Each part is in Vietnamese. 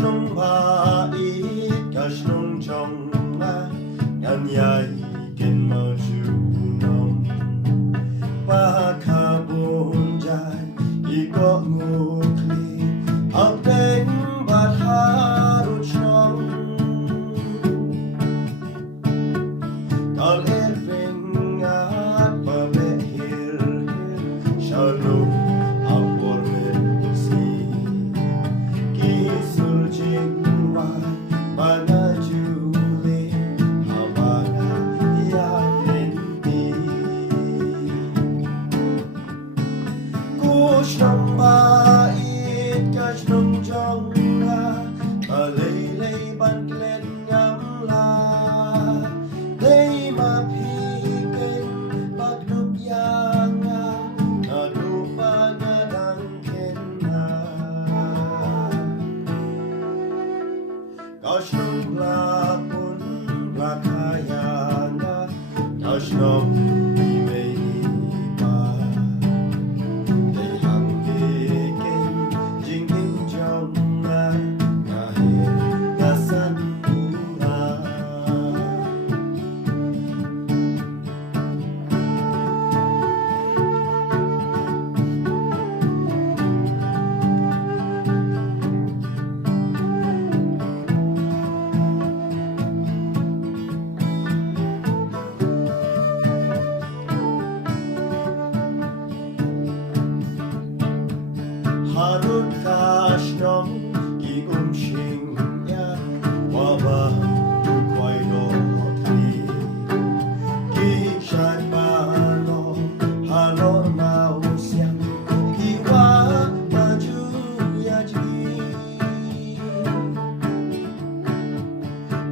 nung bait gas nung trong na yan yai kin mo junong pakabon jai iko ngukli ang teng bat haru chong kal erping at pabehir shalom apor mersi kisul jingwa bana juli habana ya enti kush nong bait kash nong jong na kalay ban klen ngam la day mapiken pagdup yanga nadupa nga dangken na kash nong lapon lakayanga kash nong imay pa day hang piken jingin jong na kahit nasan mura harut kash nong gigum shing ya waba kwai do tri ki shat ba no halor ma usiang ki wa maju ya ji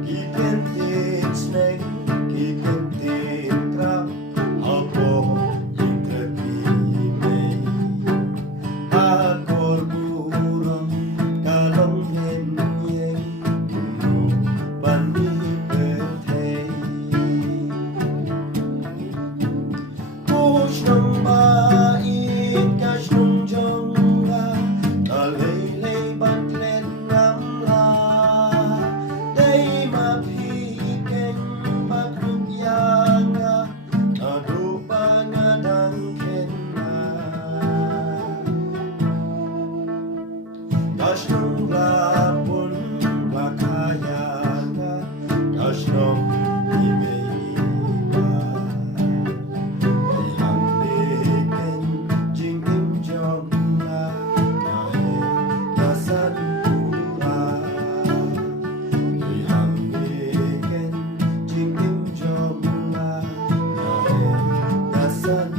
ki kentin snake ki kentin trap ako interpi mei akor burong kalong hen yen kuno bani petei kush nong bait kash nong jong ga kalay ban klen ngam la day mapiken pagdup yanga nadupa nga dangken na kash nong lapon lakayanga kash nong imay pa ay hang piken jingim jong na kahit nasan mura ay hang piken jingim jong na kahit nasan